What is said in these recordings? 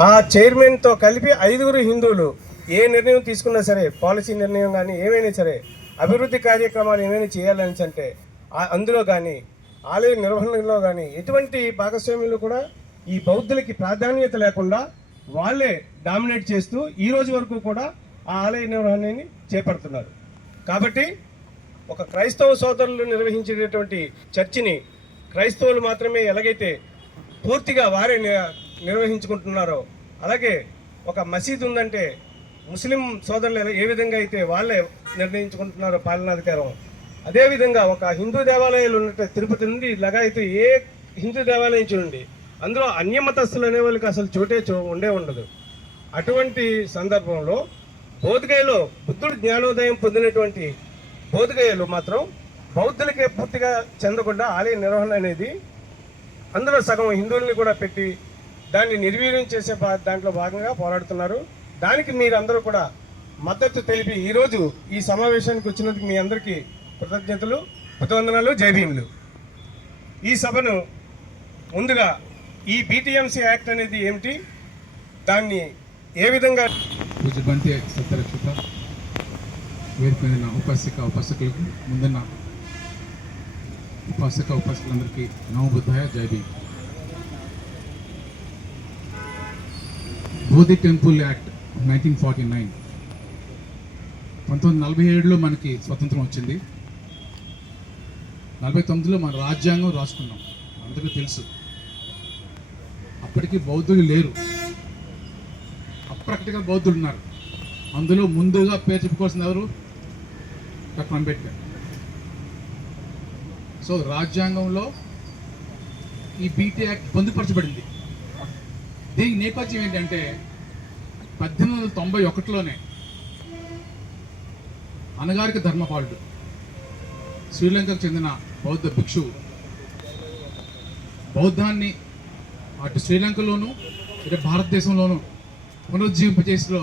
ఆ చైర్మన్తో కలిపి ఐదుగురు హిందువులు ఏ నిర్ణయం తీసుకున్నా సరే పాలసీ నిర్ణయం కానీ ఏమైనా సరే అభివృద్ధి కార్యక్రమాలు ఏమైనా చేయాలని అంటే అందులో కానీ ఆలయ నిర్వహణలో కానీ ఎటువంటి భాగస్వామ్యులు కూడా ఈ బౌద్ధులకి ప్రాధాన్యత లేకుండా వాళ్ళే డామినేట్ చేస్తూ ఈ రోజు వరకు కూడా ఆ ఆలయ నిర్వహణని చేపడుతున్నారు. కాబట్టి ఒక క్రైస్తవ సోదరులు నిర్వహించేటటువంటి చర్చిని క్రైస్తవులు మాత్రమే ఎలాగైతే పూర్తిగా వారే నిర్వహించుకుంటున్నారో. అలాగే ఒక మసీద్ ఉందంటే ముస్లిం సోదరులు ఏ విధంగా అయితే వాళ్ళే నిర్ణయించుకుంటున్నారో పాలనాధికారం అదేవిధంగా ఒక హిందూ దేవాలయాలు ఉన్నట్టు తిరుపతి నుండి లగాయతు ఏ హిందూ దేవాలయం చూడండి అందులో అన్యమతస్తులు అనే వాళ్ళకి అసలు చోటే చో ఉండే ఉండదు. అటువంటి సందర్భంలో బోధగయలో బుద్ధుడు జ్ఞానోదయం పొందినటువంటి బోధగయలు మాత్రం బౌద్ధులకే పూర్తిగా చెందకుండా ఆలయ నిర్వహణ అనేది అందులో సగం హిందువుల్ని కూడా పెట్టి దాన్ని నిర్వీర్యం చేసే దాంట్లో భాగంగా పోరాడుతున్నారు. దానికి మీరందరూ కూడా మద్దతు తెలిపి ఈరోజు ఈ సమావేశానికి వచ్చినందుకు మీ అందరికీ కృతజ్ఞతలు కృతవందనాలు జైభీములు ఈ సభను ముందుగా ఈ బీటీఎంసీ యాక్ట్ అనేది ఏమిటి? దాన్ని ఏ విధంగా పూజ బంతి సత్యరక్షిత వేదిక మీద ఉపాసిక ఉపాసకులకు ముందున్న ఉపాసిక ఉపాసకులందరికీ నవబుద్ధాయ జై Bodhi temple act nineteen forty nine. పంతొమ్మిది నలభై ఏడులో మనకి స్వతంత్రం వచ్చింది. నలభై తొమ్మిదిలో మన రాజ్యాంగం రాసుకున్నాం. అందరికీ తెలుసు. అప్పటికి బౌద్ధులు లేరు. అప్రకటిగా బౌద్ధులు ఉన్నారు. అందులో ముందుగా పేరు చెప్పుకోవాల్సింది ఎవరు? డాక్టర్ అంబేద్కర్. సో రాజ్యాంగంలో ఈ బీటీ యాక్ట్ పొందుపరచబడింది. దీనికి నేపథ్యం ఏంటంటే పద్దెనిమిది వందల తొంభై ఒకటిలోనే అనగారిక ధర్మపాలుడు శ్రీలంకకు చెందిన బౌద్ధ భిక్షువు బౌద్ధాన్ని అటు శ్రీలంకలోను ఇటు భారతదేశంలోను పునరుజ్జీవింపజేసిలో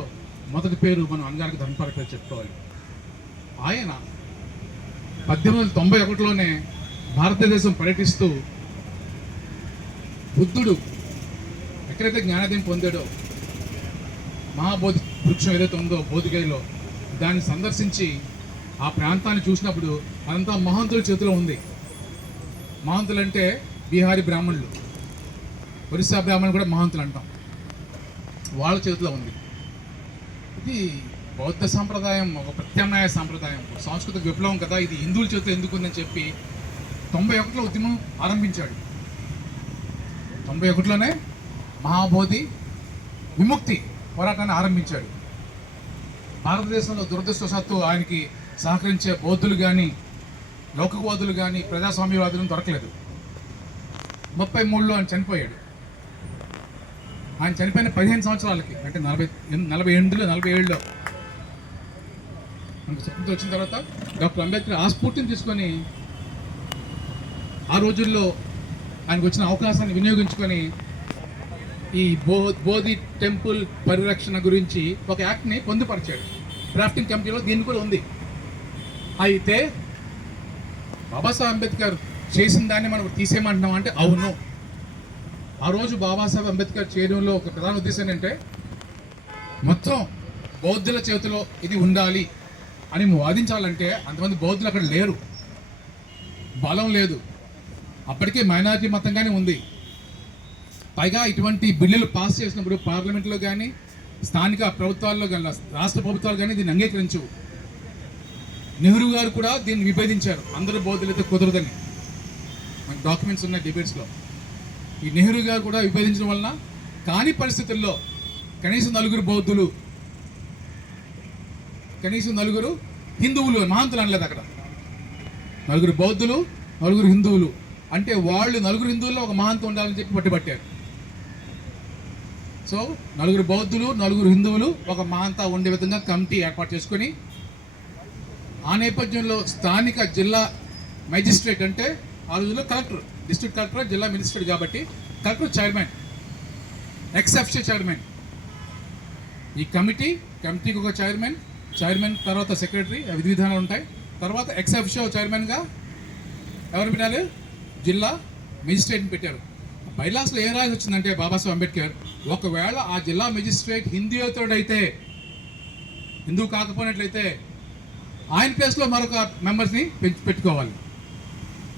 మొదటి పేరు మనం అనగారిక ధర్మపాల పేరు చెప్పుకోవాలి. ఆయన పద్దెనిమిది వందల తొంభై ఒకటిలోనే భారతదేశం పర్యటిస్తూ బుద్ధుడు ఎక్కడైతే జ్ఞానోదయం పొందాడో మహాబోధి వృక్షం ఏదైతే ఉందో బోధిగైలో దాన్ని సందర్శించి ఆ ప్రాంతాన్ని చూసినప్పుడు అదంతా మహంతుల చేతిలో ఉంది. మహంతులు అంటే బీహారీ బ్రాహ్మణులు. ఒరిస్సా బ్రాహ్మణులు కూడా మహంతులు అంటాం. వాళ్ళ చేతిలో ఉంది. ఇది బౌద్ధ సాంప్రదాయం ఒక ప్రత్యామ్నాయ సాంప్రదాయం సాంస్కృతిక విప్లవం కదా ఇది హిందువుల చేతిలో ఎందుకు ఉందని చెప్పి తొంభై ఒకటిలో ఉద్యమం ఆరంభించాడు. తొంభై ఒకటిలోనే మహాబోధి విముక్తి పోరాటాన్ని ఆరంభించాడు. భారతదేశంలో దురదృష్టవశాత్తు ఆయనకి సహకరించే బౌద్ధులు కానీ లౌకికవాదులు కానీ ప్రజాస్వామ్యవాదులు దొరకలేదు. ముప్పై మూడులో ఆయన చనిపోయాడు. ఆయన చనిపోయిన పదిహేను సంవత్సరాలకి అంటే నలభై నలభై ఎనిమిదిలో నలభై ఏడులో. మనకు స్వతంత్రం వచ్చిన తర్వాత డాక్టర్ అంబేద్కర్ ఆ స్ఫూర్తిని తీసుకొని ఆ రోజుల్లో ఆయనకు వచ్చిన అవకాశాన్ని వినియోగించుకొని ఈ బో బోధి టెంపుల్ పరిరక్షణ గురించి ఒక యాక్ట్ని పొందుపరిచాడు. డ్రాఫ్టింగ్ కమిటీలో దీన్ని కూడా ఉంది. అయితే బాబాసాహెబ్ అంబేద్కర్ చేసిన దాన్ని మనం తీసేయమంటున్నాం అంటే అవును. ఆ రోజు బాబాసాహెబ్ అంబేద్కర్ చేయడంలో ఒక ప్రధాన ఉద్దేశం ఏంటంటే మొత్తం బౌద్ధుల చేతిలో ఇది ఉండాలి అని వాదించాలంటే అంతమంది బౌద్ధులు అక్కడ లేరు. బలం లేదు. అప్పటికే మైనారిటీ మతంగానే ఉంది. పైగా ఇటువంటి బిల్లులు పాస్ చేసినప్పుడు పార్లమెంట్లో కానీ స్థానిక ప్రభుత్వాల్లో కానీ రాష్ట్ర ప్రభుత్వాలు కానీ దీన్ని అంగీకరించవు. నెహ్రూ గారు కూడా దీన్ని విభేదించారు. అందరూ బౌద్ధులైతే కుదరదని. మనకి డాక్యుమెంట్స్ ఉన్నాయి డిబేట్స్లో ఈ నెహ్రూ గారు కూడా విభేదించడం వలన కాని పరిస్థితుల్లో కనీసం నలుగురు బౌద్ధులు కనీసం నలుగురు హిందువులు మహాంతులు అనలేదు అక్కడ. నలుగురు బౌద్ధులు నలుగురు హిందువులు. అంటే వాళ్ళు నలుగురు హిందువుల్లో ఒక మహాంతం ఉండాలని చెప్పి పట్టుబట్టారు. సో నలుగురు బౌద్ధులు నలుగురు హిందువులు ఒక మహంతా ఉండే విధంగా కమిటీ ఏర్పాటు చేసుకొని ఆ నేపథ్యంలో స్థానిక జిల్లా మెజిస్ట్రేట్ అంటే ఆ రోజుల్లో కలెక్టర్ డిస్ట్రిక్ట్ కలెక్టర్ జిల్లా మినిస్టర్ కాబట్టి కలెక్టర్ చైర్మన్ ఎక్సెప్షన్ చైర్మన్. ఈ కమిటీ కమిటీకి ఒక చైర్మన్ చైర్మన్ తర్వాత సెక్రటరీ విధి విధానాలు ఉంటాయి. తర్వాత ఎక్సెప్షో చైర్మన్గా ఎవరు పెట్టాలి జిల్లా మెజిస్ట్రేట్ని పెట్టారు. బైలాస్లో ఏం రాసి వచ్చిందంటే బాబాసాహెబ్ అంబేద్కర్ ఒకవేళ ఆ జిల్లా మెజిస్ట్రేట్ హిందీతోడైతే హిందూ కాకపోయినట్లయితే ఆయన ప్లేస్లో మరొక మెంబర్స్ని పెంచి పెట్టుకోవాలి.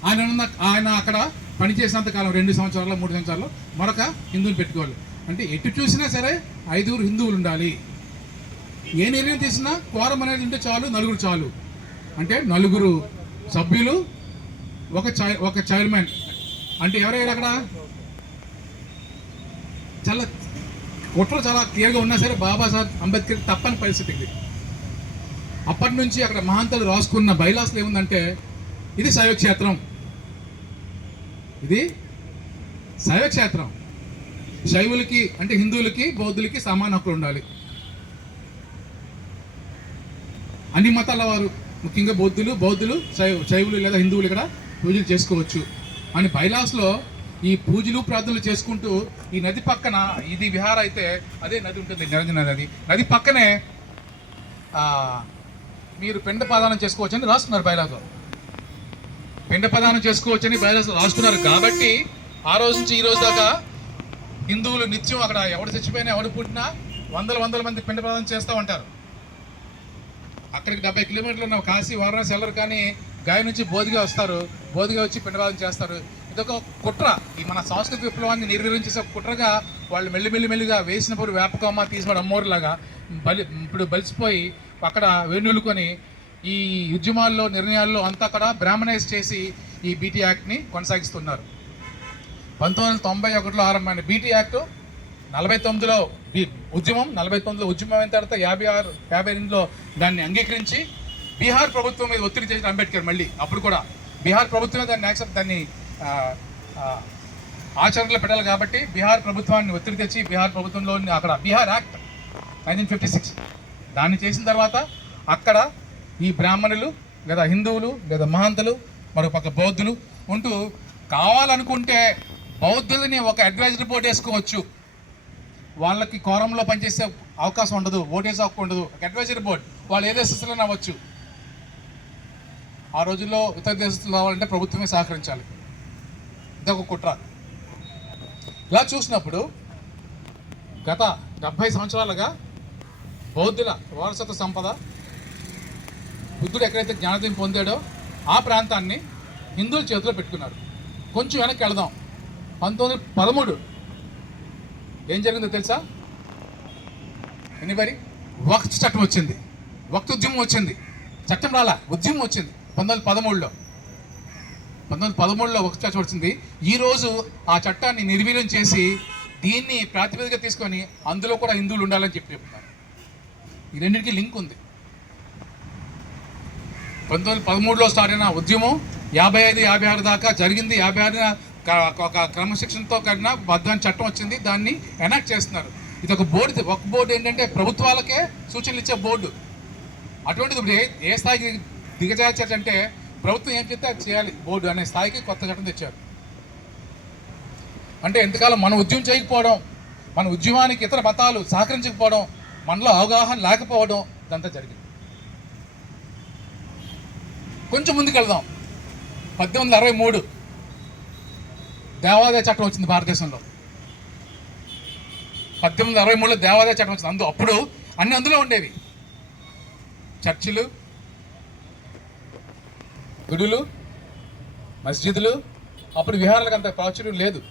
ఆయన ఉన్న ఆయన అక్కడ పనిచేసినంత కాలం రెండు సంవత్సరాలు మూడు సంవత్సరాలు మరొక హిందువుని పెట్టుకోవాలి. అంటే ఎటు చూసినా సరే ఐదుగురు హిందువులు ఉండాలి. ఏ నిర్ణయం తీసినా కోరం అనేది ఉంటే చాలు నలుగురు చాలు. అంటే నలుగురు సభ్యులు ఒక చై ఒక చైర్మన్. అంటే ఎవరయ్యారు అక్కడ? చాలా కుట్రలు చాలా క్లియర్గా ఉన్నా సరే బాబాసాహెబ్ అంబేద్కర్ తప్పని పరిస్థితి ఇది. అప్పటి నుంచి అక్కడ మహాంతలు రాసుకున్న బైలాస్లో ఏముందంటే ఇది శైవక్షేత్రం. ఇది శైవక్షేత్రం. శైవులకి అంటే హిందువులకి బౌద్ధులకి సమాన హక్కులు ఉండాలి. అన్ని మతాల వారు ముఖ్యంగా బౌద్ధులు బౌద్ధులు శైవ శైవులు లేదా హిందువులు ఇక్కడ పూజలు చేసుకోవచ్చు. అని బైలాస్లో ఈ పూజలు ప్రార్థనలు చేసుకుంటూ ఈ నది పక్కన ఇది విహార అయితే అదే నది ఉంటుంది నిరంజన నది. నది పక్కనే మీరు పిండ ప్రదానం చేసుకోవచ్చని రాస్తున్నారు బైలాస్లో పిండ ప్రదానం చేసుకోవచ్చని బైలాస్లో రాస్తున్నారు. కాబట్టి ఆ రోజు నుంచి ఈ రోజు దాకా హిందువులు నిత్యం అక్కడ ఎవడు చచ్చిపోయినా ఎవడు పుట్టినా వందల వందల మంది పిండ ప్రదానం చేస్తూ ఉంటారు. అక్కడికి డెబ్బై కిలోమీటర్లు ఉన్న కాశీ వారణాసి వెళ్ళరు కానీ గాయ నుంచి బోధిగా వస్తారు. బోధిగా వచ్చి పిండవాదం చేస్తారు. ఇదొక కుట్ర. ఈ మన సాంస్కృతిక విప్లవాన్ని నిర్వహించేసే ఒక కుట్రగా వాళ్ళు మెల్లిమెల్లిమెల్లిగా మెల్లిగా వేసినప్పుడు వేపకమ్మ తీసినప్పుడు అమ్మోరులాగా బలి ఇప్పుడు బలిసిపోయి అక్కడ వెన్నులుకొని ఈ ఉద్యమాల్లో నిర్ణయాల్లో అంతా కూడా బ్రాహ్మణైజ్ చేసి ఈ బీటీ యాక్ట్ని కొనసాగిస్తున్నారు. పంతొమ్మిది వందల తొంభై ఒకటిలో ఆరంభమైన బీటీ యాక్ట్ నలభై తొమ్మిదిలో బీ ఉద్యమం నలభై తొమ్మిదిలో ఉద్యమం అయిన తర్వాత యాభై ఆరు యాభై ఎనిమిదిలో దాన్ని అంగీకరించి బీహార్ ప్రభుత్వం మీద ఒత్తిడి చేసిన అంబేద్కర్ మళ్ళీ. అప్పుడు కూడా బీహార్ ప్రభుత్వమే దాన్ని యాక్సెప్ట్ దాన్ని ఆచరణలో పెట్టాలి కాబట్టి బీహార్ ప్రభుత్వాన్ని ఒత్తిడి తెచ్చి బీహార్ ప్రభుత్వంలో అక్కడ Bihar act nineteen fifty six దాన్ని చేసిన తర్వాత అక్కడ ఈ బ్రాహ్మణులు లేదా హిందువులు లేదా మహంతులు మరో పక్క బౌద్ధులు ఉంటూ కావాలనుకుంటే బౌద్ధులని ఒక అడ్వైజరీ బోర్డు వేసుకోవచ్చు. వాళ్ళకి కోరంలో పనిచేసే అవకాశం ఉండదు ఓటేసే హక్కు ఉండదు. ఒక అడ్వైజరీ బోర్డు. వాళ్ళు ఏ దేశస్తులను అవ్వచ్చు. ఆ రోజుల్లో ఇతర దేశస్తులు రావాలంటే ప్రభుత్వమే సహకరించాలి. ఇదొక కుట్ర. ఇలా చూసినప్పుడు గత డెబ్భై సంవత్సరాలుగా బౌద్ధుల వారసత్వ సంపద బుద్ధుడు ఎక్కడైతే జ్ఞానోదయం పొందాడో ఆ ప్రాంతాన్ని హిందువుల చేతిలో పెట్టుకున్నారు కొంచెం వెనక్కి వెళదాం. పంతొమ్మిది పదమూడు ఏం జరిగిందో తెలుసా? ఎనివరి? వక్త్ చట్టం వచ్చింది. వక్త్ ఉద్యమం వచ్చింది. చట్టం రాలా? ఉద్యమం వచ్చింది. పంతొమ్మిది పదమూడులో. పంతొమ్మిది పదమూడులో వక్త్ చట్టం వచ్చింది. ఈరోజు ఆ చట్టాన్ని నిర్వీర్యం చేసి దీన్ని ప్రాతిపదిక తీసుకొని అందులో కూడా హిందువులు ఉండాలని చెప్పి చెప్తున్నారు. ఈ రెండింటికి లింక్ ఉంది. పంతొమ్మిది పదమూడులో స్టార్ట్ అయిన ఉద్యమం యాభై ఐదు యాభై ఆరు దాకా జరిగింది. యాభై ఆరున ఒక క్రమశిక్షణతో కన్నా బద్దాని చట్టం వచ్చింది. దాన్ని ఎనాక్ట్ చేస్తున్నారు. ఇది ఒక బోర్డు ఒక బోర్డు ఏంటంటే ప్రభుత్వాలకే సూచనలు ఇచ్చే బోర్డు. అటువంటిది ఇప్పుడు ఏ ఏ స్థాయికి దిగజార్చారంటే ప్రభుత్వం ఏం చెప్తే అది చేయాలి. బోర్డు అనే స్థాయికి కొత్త చట్టం తెచ్చారు. అంటే ఎంతకాలం మనం ఉద్యమం చేయకపోవడం మన ఉద్యమానికి ఇతర మతాలు సహకరించకపోవడం మనలో అవగాహన లేకపోవడం ఇదంతా జరిగింది. కొంచెం ముందుకు వెళ్దాం. పద్దెనిమిది వందల అరవై మూడు దేవాదాయ చట్టం వచ్చింది భారతదేశంలో. పద్దెనిమిది అరవై మూడులో దేవాదాయ చట్టం వచ్చింది. అందు అప్పుడు అన్ని అందులో ఉండేవి. చర్చిలు గుడులు మస్జిదులు అప్పుడు విహారాలకు అంత ప్రాచుర్యం లేదు.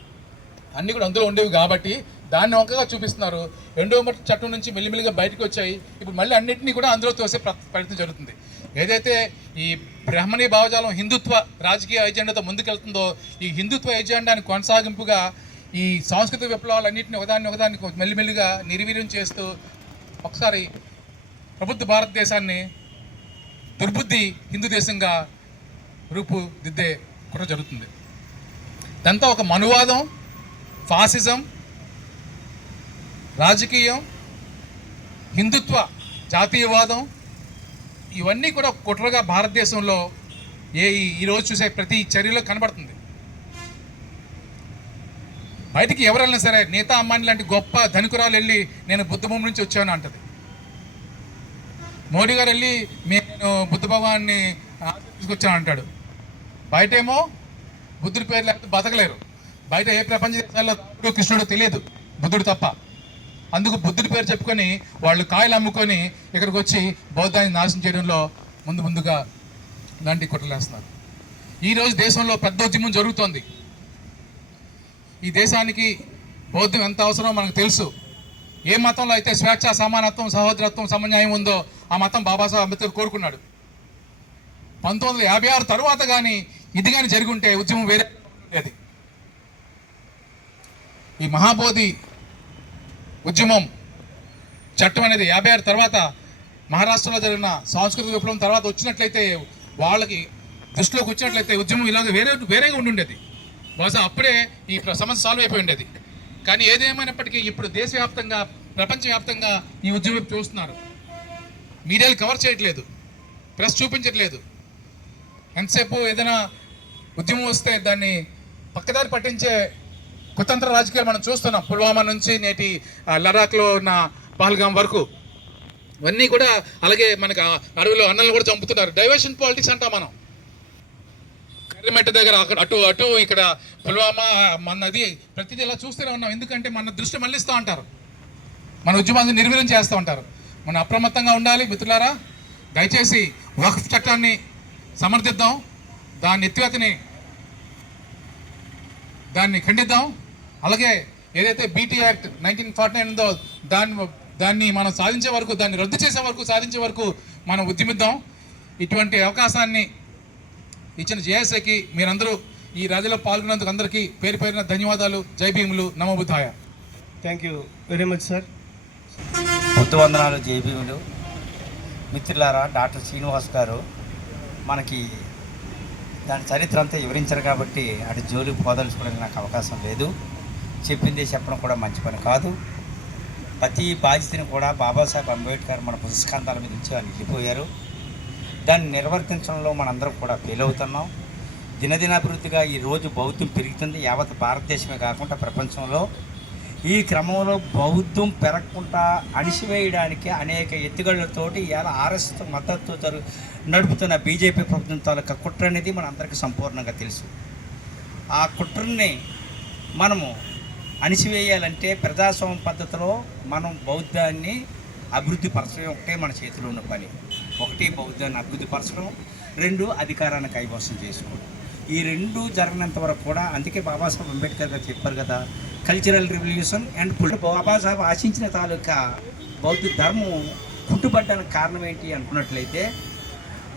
అన్నీ కూడా అందులో ఉండేవి కాబట్టి దాన్ని వంకగా చూపిస్తున్నారు. రెండో చట్టం నుంచి మెల్లిమెల్లిగా బయటకు వచ్చాయి. ఇప్పుడు మళ్ళీ అన్నింటినీ కూడా అందులో తోసే ప్ర- ప్రయత్నం జరుగుతుంది. ఏదైతే ఈ బ్రాహ్మణీ భావజాలం హిందుత్వ రాజకీయ ఎజెండాతో ముందుకెళ్తుందో ఈ హిందుత్వ ఎజెండాని కొనసాగింపుగా ఈ సాంస్కృతిక విప్లవాలన్నింటినీ ఒకదాన్ని ఒకదాన్ని మెల్లిమెల్లిగా నిర్వీర్యం చేస్తూ ఒకసారి ప్రభుత్వ భారతదేశాన్ని దుర్బుద్ధి హిందూ దేశంగా రూపుదిద్దే కుట్ర జరుగుతుంది. దాంతో ఒక మనువాదం. ఫాసిజం రాజకీయం హిందుత్వ జాతీయవాదం ఇవన్నీ కూడా కుట్రగా భారతదేశంలో ఏ ఈరోజు చూసే ప్రతి చర్యలో కనబడుతుంది. బయటికి ఎవరు వెళ్ళినా సరే నేతా అమ్మాని లాంటి గొప్ప ధనికురాలు వెళ్ళి నేను బుద్ధభూమి నుంచి వచ్చాను అంటది. మోడీ గారు వెళ్ళి నేను బుద్ధ భగవాన్ని తీసుకొచ్చాను అంటాడు. బయటేమో బుద్ధుడి పేరు లేకపోతే బతకలేరు. బయట ఏ ప్రపంచ దేశాల్లో రాముడు కృష్ణుడు తెలియదు. బుద్ధుడు తప్ప. అందుకు బుద్ధుడి పేరు చెప్పుకొని వాళ్ళు కాయలు అమ్ముకొని ఇక్కడికి వచ్చి బౌద్ధాన్ని నాశనం చేయడంలో ముందు ముందుగా లాంటి కుట్రలేస్తున్నారు ఈరోజు దేశంలో పెద్ద ఉద్యమం జరుగుతోంది. ఈ దేశానికి బౌద్ధం ఎంత అవసరమో మనకు తెలుసు. ఏ మతంలో అయితే స్వేచ్ఛ సమానత్వం సహోదరత్వం సమన్యాయం ఉందో ఆ మతం బాబాసాహెబ్ అంబేద్కర్ కోరుకున్నాడు. పంతొమ్మిది వందల యాభై ఆరు తర్వాత కానీ ఇది కానీ జరిగి ఉంటే ఉద్యమం వేరే ఉండేది. ఈ మహాబోధి ఉద్యమం చట్టం అనేది యాభై ఆరు తర్వాత మహారాష్ట్రలో జరిగిన సాంస్కృతిక విప్లవం తర్వాత వచ్చినట్లయితే వాళ్ళకి దృష్టిలోకి వచ్చినట్లయితే ఉద్యమం ఇలాగ వేరే వేరేగా ఉండుండేది. బహుశా అప్పుడే ఈ సమస్య సాల్వ్ అయిపోయి ఉండేది. కానీ ఏదేమైనప్పటికీ ఇప్పుడు దేశవ్యాప్తంగా ప్రపంచవ్యాప్తంగా ఈ ఉద్యమం చూస్తున్నారు. మీడియాలు కవర్ చేయట్లేదు. ప్రెస్ చూపించట్లేదు. ఎంతసేపు ఏదైనా ఉద్యమం వస్తే దాన్ని పక్కదారి పట్టించే కుతంత్ర రాజకీయాలు మనం చూస్తున్నాం. పుల్వామా నుంచి నేటి లడాక్లో ఉన్న పహల్గాం వరకు. ఇవన్నీ కూడా అలాగే మనకి అడవిలో అన్నలు కూడా చంపుతున్నారు. డైవర్షన్ పాలిటిక్స్ అంటాం మనం. కర్రిమెట్ట దగ్గర అక్కడ అటు అటు ఇక్కడ పుల్వామా మనది ప్రతిదీ ఇలా చూస్తూనే ఉన్నాం. ఎందుకంటే మన దృష్టి మళ్ళిస్తూ ఉంటారు. మన ఉద్యమాన్ని నిర్వీర్యం చేస్తూ ఉంటారు. మనం అప్రమత్తంగా ఉండాలి మిత్రులారా. దయచేసి వక్ఫ్ చట్టాన్ని సమర్థిద్దాం. దాని ఎత్తివేతని దాన్ని ఖండిద్దాం. అలాగే ఏదైతే BT act nineteen forty nine ఉందో దాన్ని దాన్ని మనం సాధించే వరకు దాన్ని రద్దు చేసే వరకు సాధించే వరకు మనం ఉద్యమిద్దాం. ఇటువంటి అవకాశాన్ని ఇచ్చిన జేఎస్ఏకి మీరందరూ ఈ ర్యాలీలో పాల్గొన్నందుకు అందరికీ పేరు పేరున ధన్యవాదాలు. జై భీములు. నమో బుద్ధాయ. Thank you very much sir Buddha వందనాలు జేబీములు మిత్రులారా డాక్టర్ శ్రీనివాస్ గారు మనకి దాని చరిత్ర అంతా వివరించారు కాబట్టి అటు జోలికి పోదలుచుకోవడానికి నాకు అవకాశం లేదు. చెప్పింది చెప్పడం కూడా మంచి పని కాదు. ప్రతి బాధ్యతని కూడా బాబాసాహెబ్ అంబేద్కర్ మన పుస్తకాంతాల మీద నుంచి వాళ్ళు వెళ్ళిపోయారు. దాన్ని నిర్వర్తించడంలో మనందరం కూడా ఫెయిల్ అవుతున్నాం. దినదినాభివృద్ధిగా ఈ రోజు బౌద్ధం పెరుగుతుంది. యావత్ భారతదేశమే కాకుండా ప్రపంచంలో ఈ క్రమంలో బౌద్ధం పెరగకుండా అణిసివేయడానికి అనేక ఎత్తుగడలతోటి ఇలా ఆర్ఎస్ మద్దతు జరు నడుపుతున్న బీజేపీ ప్రభుత్వం తాలూకా కుట్ర అనేది మనందరికీ సంపూర్ణంగా తెలుసు. ఆ కుట్రని మనము అణిసివేయాలంటే ప్రజాస్వామ్య పద్ధతిలో మనం బౌద్ధాన్ని అభివృద్ధి పరచడం ఒకటే మన చేతిలో ఉన్న పని. ఒకటి బౌద్ధాన్ని అభివృద్ధి పరచడం రెండు అధికారాన్ని కైవసం చేసుకోవడం. ఈ రెండు జరగనంత వరకు కూడా అందుకే బాబాసాహెబ్ అంబేద్కర్ గారు చెప్పారు కదా కల్చరల్ రివల్యూషన్ అండ్ బాబాసాహెబ్ ఆశించిన తాలూకా బౌద్ధ ధర్మం కుట్టుబడ్డానికి కారణం ఏంటి అనుకున్నట్లయితే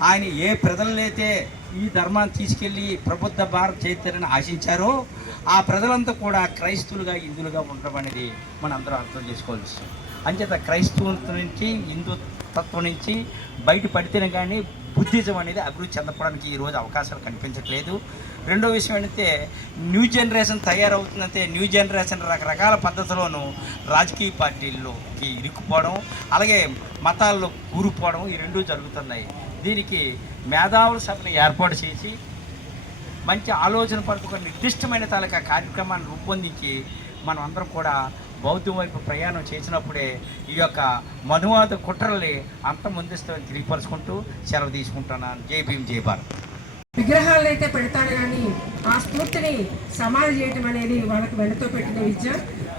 ఆయన ఏ ప్రజలనైతే ఈ ధర్మాన్ని తీసుకెళ్ళి ప్రబుద్ధ భారత చైతన్యని ఆశించారో ఆ ప్రజలంతా కూడా క్రైస్తువులుగా హిందువులుగా ఉండడం అనేది మనం అందరం అర్థం చేసుకోవాల్సి వస్తుంది. అంచేత క్రైస్తవత్వం నుంచి హిందూ తత్వం నుంచి బయట పడితేనే కానీ బుద్ధిజం అనేది అభివృద్ధి చెందపడానికి ఈరోజు అవకాశాలు కనిపించట్లేదు. రెండో విషయం ఏంటంటే న్యూ జనరేషన్ తయారవుతుందంటే న్యూ జనరేషన్ రకరకాల పద్ధతిలోనూ రాజకీయ పార్టీల్లోకి ఇరుక్కుపోవడం అలాగే మతాల్లో కూరుకుపోవడం ఈ రెండూ జరుగుతున్నాయి. దీనికి మేధావుల సభను ఏర్పాటు చేసి మంచి ఆలోచన పడుతున్న నిర్దిష్టమైన తాలూకా కార్యక్రమాన్ని రూపొందించి మనం అందరం కూడా బౌద్ధం వైపు ప్రయాణం చేసినప్పుడే ఈ యొక్క మనువాద కుట్రల్ని అంతమొందిస్తామని తెలియపరుచుకుంటూ సెలవు తీసుకుంటున్నాను జై భీమ్ జై భారత్. విగ్రహాలను అయితే పెడతాడు కానీ ఆ స్ఫూర్తిని సమాధి చేయటం అనేది వాళ్ళకు వెనతో పెట్టిన విద్య.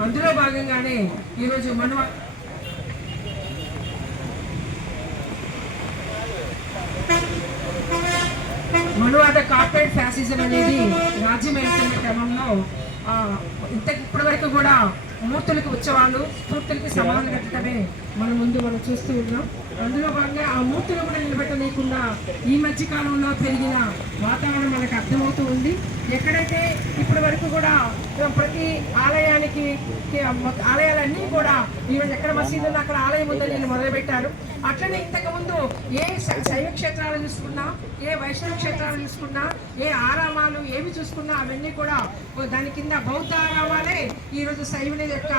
అందులో భాగంగానే ఈరోజు మన మనువాద కార్పొరేట్ ఫ్యాసిజం అనేది రాజ్యం వెళ్తున్న క్రమంలో ఆ, ఇంత ఇప్పటి వరకు కూడా మూర్తులకు ఉత్సవాలు స్ఫూర్తులకి సమాధి పెట్టడమే మన ముందు మనం చూస్తూ ఉన్నాం. అందులో భాగంగా ఆ మూర్తులు కూడా నిలబెట్టలేకుండా ఈ మధ్య కాలంలో పెరిగిన వాతావరణం మనకు అర్థమవుతూ ఉంది. ఎక్కడైతే ఇప్పటి వరకు కూడా ప్రతి ఆలయానికి ఆలయాలన్నీ కూడా ఈరోజు ఎక్కడ మసీదు అక్కడ ఆలయం ఉందని నేను మొదలుపెట్టారు. అట్లనే ఇంతకుముందు ఏ శైవ క్షేత్రాలు చూసుకున్నా ఏ వైష్ణవ క్షేత్రాలు చూసుకున్నా ఏ ఆరామాలు ఏవి చూసుకున్నా అవన్నీ కూడా దాని కింద బౌద్ధ ఆరామాలే ఈరోజు శైవుని యొక్క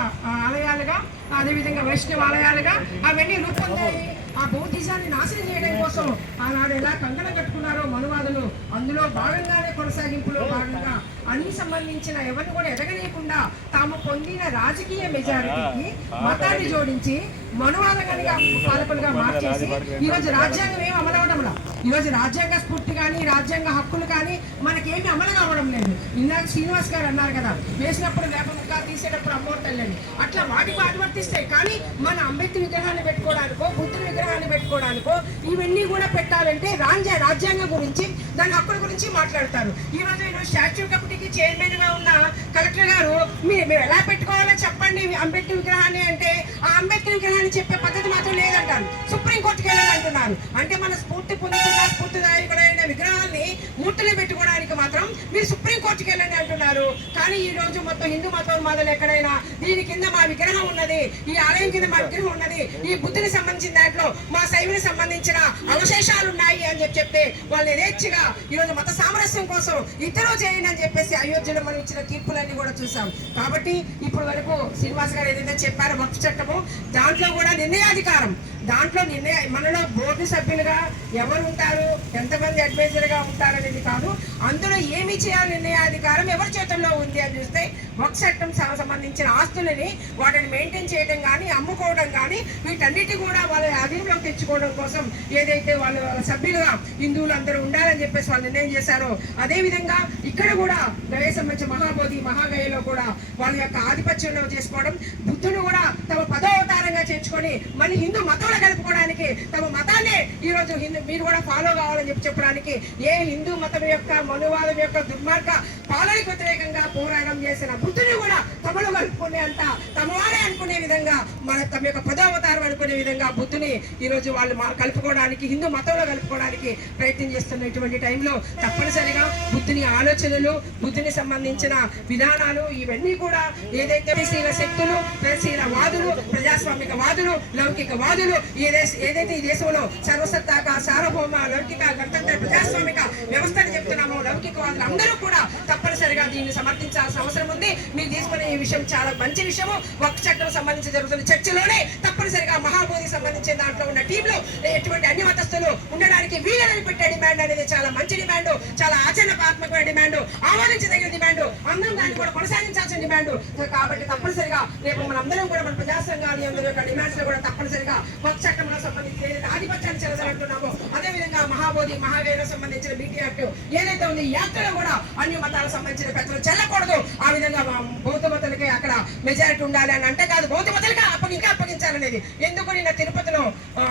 ఆలయాలుగా అదేవిధంగా వైష్ణవ ఆలయాలుగా అవన్నీ రూపొందాయి ఆ బౌద్ధిజాన్ని నాశనం చేయడం కోసం ఆనాడు ఎలా కంగన కట్టుకున్నారో మనువాదులు అందులో భాగంగానే కొనసాగింపులో భాగంగా అన్ని సంబంధించిన ఎవరిని కూడా ఎదగనీయకుండా తాము పొందిన రాజకీయ మెజారిటీకి మతాన్ని జోడించి మనువాదకనిగా పాలకులుగా మార్చేసి ఈ రోజు రాజ్యాంగం ఏం అమలు అవడంలా ఈ రోజు రాజ్యాంగ స్ఫూర్తి కానీ రాజ్యాంగ హక్కులు కానీ మనకేమి అమలు కావడం లేదు. ఇందాక శ్రీనివాస్ గారు అన్నారు కదా వేసినప్పుడు వేప ముక్క తీసేటప్పుడు అమ్మోరు తల్లని అట్లా వాటికి వాటి వర్తిస్తాయి కానీ మన అంబేద్కర్ విగ్రహాన్ని పెట్టుకోవడానికో బుద్ధుని విగ్రహాన్ని పెట్టుకోవడానికో ఇవన్నీ కూడా పెట్టాలంటే రాజ్య రాజ్యాంగం గురించి దాని హక్కుల గురించి మాట్లాడతారు. ఈ రోజు నేను స్టాచ్యూ కమిటీకి చైర్మన్గా ఉన్న కలెక్టర్ గారు మీరు ఎలా పెట్టుకోవాలో చెప్పండి అంబేద్కర్ విగ్రహాన్ని అంటే ఆ అంబేద్కర్ విగ్రహాన్ని చెప్పే పద్ధతి మాత్రం లేదంటారు. సుప్రీంకోర్టుకి వెళ్ళాలి అంటున్నారు. అంటే మన స్ఫూర్తి పొందుతున్న స్ఫూర్తిదాయకుడైన విగ్రహాన్ని మూర్తులు పెట్టుకోవడానికి మాత్రం మీరు సుప్రీంకోర్టుకి వెళ్ళండి అంటున్నారు. కానీ ఈ రోజు మొత్తం హిందూ మతం మొదలు ఎక్కడైనా దీని కింద మా విగ్రహం ఉన్నది ఈ ఆలయం కింద మా విగ్రహం ఉన్నది ఈ బుద్ధిని సంబంధించిన దాంట్లో మా శైవుని సంబంధించిన అవశేషాలు ఉన్నాయి అని చెప్పి చెప్తే వాళ్ళు యథేచ్ఛగా ఈ రోజు మత సామరస్యం కోసం ఇద్దరు చేయండి అని చెప్పేసి అయోధ్యలో మనం ఇచ్చిన తీర్పులన్నీ కూడా చూసాం కాబట్టి ఇప్పుడు వరకు శ్రీనివాస్ గారు ఏదైతే చెప్పారో వక్ఫ్ చట్టము దాంట్లో కూడా నిర్ణయాధికారం. దాంట్లో నిర్ణయ మనలో బోర్డు సభ్యులుగా ఎవరు ఉంటారు ఎంతమంది అడ్వైజర్గా ఉంటారనేది ఉంటారు అనేది కాదు. అందులో ఏమి చేయాలి నిర్ణయాధికారం ఎవరి చేతుల్లో ఉంది అని చూస్తే వక్ చట్టం సంబంధించిన ఆస్తులని వాటిని మెయింటైన్ చేయడం కానీ అమ్ముకోవడం కానీ వీటన్నిటి కూడా వాళ్ళ అధీనంలోకి తెచ్చుకోవడం కోసం ఏదైతే వాళ్ళ వాళ్ళ సభ్యులుగా హిందువులు అందరూ ఉండాలని చెప్పేసి వాళ్ళు నిర్ణయం చేశారో అదేవిధంగా ఇక్కడ కూడా గయ సంబంధించిన మహాబోధి మహాగయలో కూడా వాళ్ళ యొక్క ఆధిపత్యంలో చేసుకోవడం బుద్ధుడు కూడా తమ పదో అవతారంగా చేర్చుకొని మన హిందూ మతంలో కలుపుకోవడానికి తమ మతాన్ని ఈ రోజు హిందూ మీరు కూడా ఫాలో కావాలని చెప్పి చెప్పడానికి ఏ హిందూ మతం యొక్క మనువాదం యొక్క దుర్మార్గ పాలనకు వ్యతిరేకంగా పోరాటం చేసిన బుద్ధుని కూడా తమలో అనుకునే అంత తమవాడే అనుకునే విధంగా మన తమ యొక్క పదవతారం అనుకునే విధంగా బుద్ధుని ఈరోజు వాళ్ళు కలుపుకోవడానికి హిందూ మతంలో కలుపుకోవడానికి ప్రయత్నం చేస్తున్న ఇటువంటి టైంలో తప్పనిసరిగా బుద్ధుని ఆలోచనలు బుద్ధుని సంబంధించిన విధానాలు ఇవన్నీ కూడా ఏదైతే శీల శక్తులు ప్రశీల వాదులు ప్రజాస్వామిక వాదులు లౌకిక వాదులు ఈ దేశ- ఏదైతే ఈ దేశంలో సర్వసత్తాక సార్వభౌమ లౌకిక గణతంత్ర ప్రజాస్వామిక వ్యవస్థను చెప్తున్నామో లౌకిక వాదులు అందరూ కూడా తప్పనిసరిగా దీన్ని సమర్థించాల్సిన అవసరం ఉంది. మీరు తీసుకునే ఈ విషయం చాలా మంచి విషయము. వక్ చట్టం సంబంధించి జరుగుతున్న చర్చలోనే తప్పనిసరిగా మహాబోధి సంబంధించిన దాంట్లో ఉన్న టీంలో ఎటువంటి అన్ని మతస్థులు ఉండడానికి వీలని పెట్టే డిమాండ్ అనేది చాలా మంచి డిమాండ్ చాలా ఆచరణాత్మకమైన డిమాండ్ ఆమోదించదగిన డిమాండ్. అందరం దాన్ని కూడా కొనసాగించాల్సిన డిమాండ్. కాబట్టి తప్పనిసరిగా రేపు మనందరం కూడా మన ప్రజా సంఘాలు అందరి యొక్క డిమాండ్స్లో కూడా తప్పనిసరిగా వక్ చట్టంలో సంబంధించి ఏదైతే ఆధిపత్యాన్ని చెలదాలంటున్నామో అదే విధంగా మహాబోధి మహావేలకు సంబంధించిన బీటీ యాక్ట్ ఏదైతే ఉంది యాత్రలో కూడా అన్ని మతాలకు సంబంధించిన పెద్దలు చెల్లకూడదు. ఆ విధంగా బౌద్ధమతలకి అక్కడ మెజారిటీ ఉండాలి అని అంటే కాదు బౌద్ధ మతాలకి అప్పగి ఇంకా అప్పగించాలనేది. ఎందుకు నిన్న తిరుపతిలో ఆ,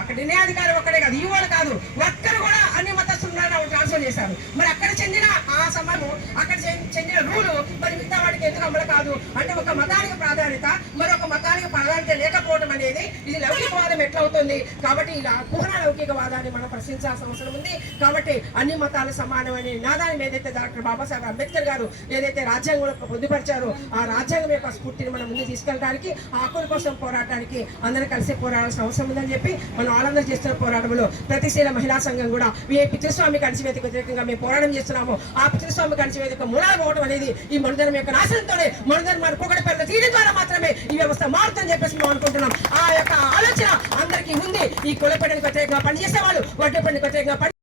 అక్కడ నిర్ణయాధికారి ఒక్కడే కాదు ఈ కాదు ఒక్కరు కూడా అన్ని మతస్థులను ట్రాన్స్ఫర్ చేశారు. మరి అక్కడ చెందిన ఆ సమయం అక్కడ చెందిన రూలు మరి మిగతా వాటికి ఎందుకు అమలు కాదు? అంటే ఒక మతానికి ప్రాధాన్యత మరొక మతానికి ప్రాధాన్యత లేకపోవడం అనేది ఇది లౌకికవాదం ఎట్లవుతుంది? కాబట్టి ఇలా పూర్ణ లౌకికవాదాన్ని మనం ప్రశ్నించాల్సిన అవసరం ఉంది. కాబట్టి అన్ని మతాలు సమానమనే నినాదాన్ని ఏదైతే డాక్టర్ బాబాసాహెబ్ అంబేద్కర్ గారు ఏదైతే రాజ్యాంగంలో పొందుపరిచారో ఆ రాజ్యాంగం యొక్క స్ఫూర్తిని మనం ముందు తీసుకెళ్ళడానికి ఆ హక్కుల కోసం పోరాటానికి అందరూ కలిసి పోరాడాల్సిన అవసరం ఉందని చెప్పి మనం ఆనందం చేస్తున్న పోరాటంలో ప్రతిశీల మహిళా సంఘం కూడా ఏ స్వామికి అణచివేతకు వ్యతిరేకంగా మేము పోరాటం చేస్తున్నాము. ఆ పితృస్వామికి అణచివేతకు మూలాలు పోవడం అనేది ఈ మనుధనం యొక్క నాశనంతోనే మనుధనం మన పెద్ద తీయడం ద్వారా మాత్రమే ఈ వ్యవస్థ మారుతుందని చెప్పేసి మేము అనుకుంటున్నాం. ఆ యొక్క ఆలోచన అందరికీ ఉంది. ఈ కులపెండకు వ్యతిరేకంగా పనిచేసే వాళ్ళు వడ్డీ వ్యతిరేకంగా పని